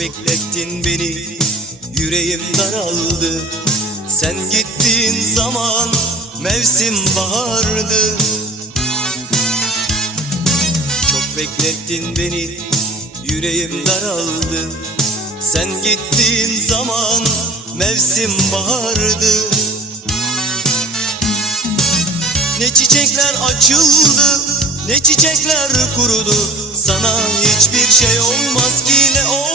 beklettin beni. Yüreğim daraldı. Sen gittiğin zaman Mevsim bahardı. Çok beklettin beni. Yüreğim daraldı. Sen gittiğin zaman Mevsim bahardı. Ne çiçekler açıldı Ne çiçekler kurudu. Sana hiçbir şey olmaz ki Ne oldu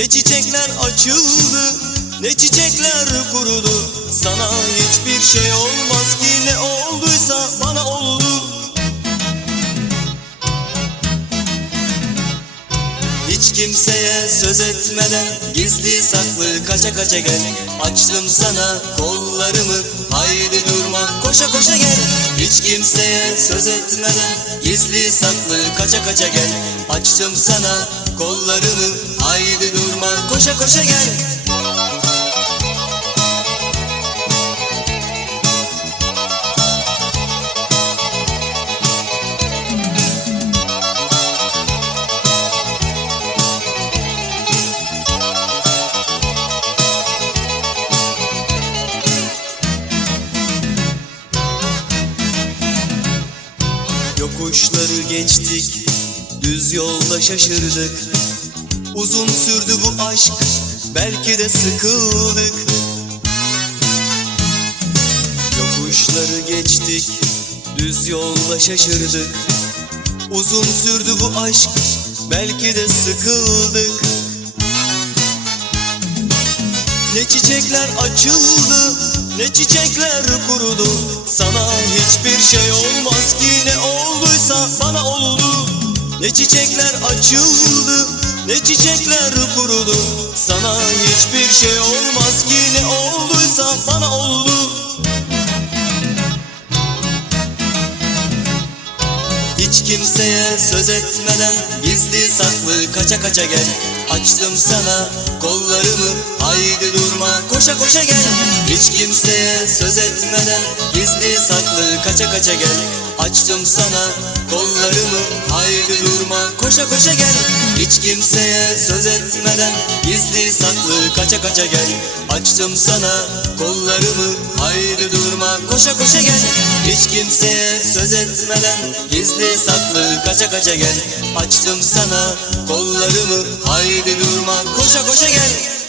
Ne çiçekler açıldı Ne çiçekler kurudu. Sana hiçbir şey olmaz ki Ne olduysa bana oldu. Hiç kimseye söz etmeden Gizli saklı kaça kaça gel. Açtım sana kollarımı Haydi durma koşa koşa gel. Hiç kimseye söz etmeden Gizli saklı kaça kaça gel. Açtım sana kollarımı Haydi durma koşa koşa gel. Yokuşları geçtik, düz yolda şaşırdık Uzun sürdü bu aşk, belki de sıkıldık. Yokuşları geçtik, düz yolda şaşırdık. Uzun sürdü bu aşk, belki de sıkıldık. Ne çiçekler açıldı Ne çiçekler kurudu. Sana hiçbir şey olmaz ki Ne olduysa bana oldu. Ne çiçekler açıldı Ne çiçekler kurudu Sana hiçbir şey olmaz ki Ne olduysa bana oldu. Hiç kimseye söz etmeden Gizli saklı kaça kaça gel Açtım sana durma koşa koşa gel. Hiç kimseye söz etmeden Gizli saklı kaça kaça gel. Açtım sana kollarımı Haydi durma koşa koşa gel. Hiç kimseye söz etmeden Gizli saklı kaça kaça gel. Açtım sana kollarımı Haydi durma koşa koşa gel. Hiç kimseye söz etmeden Gizli saklı kaça kaça gel. Açtım sana kollarımı Haydi durma koşa koşa gel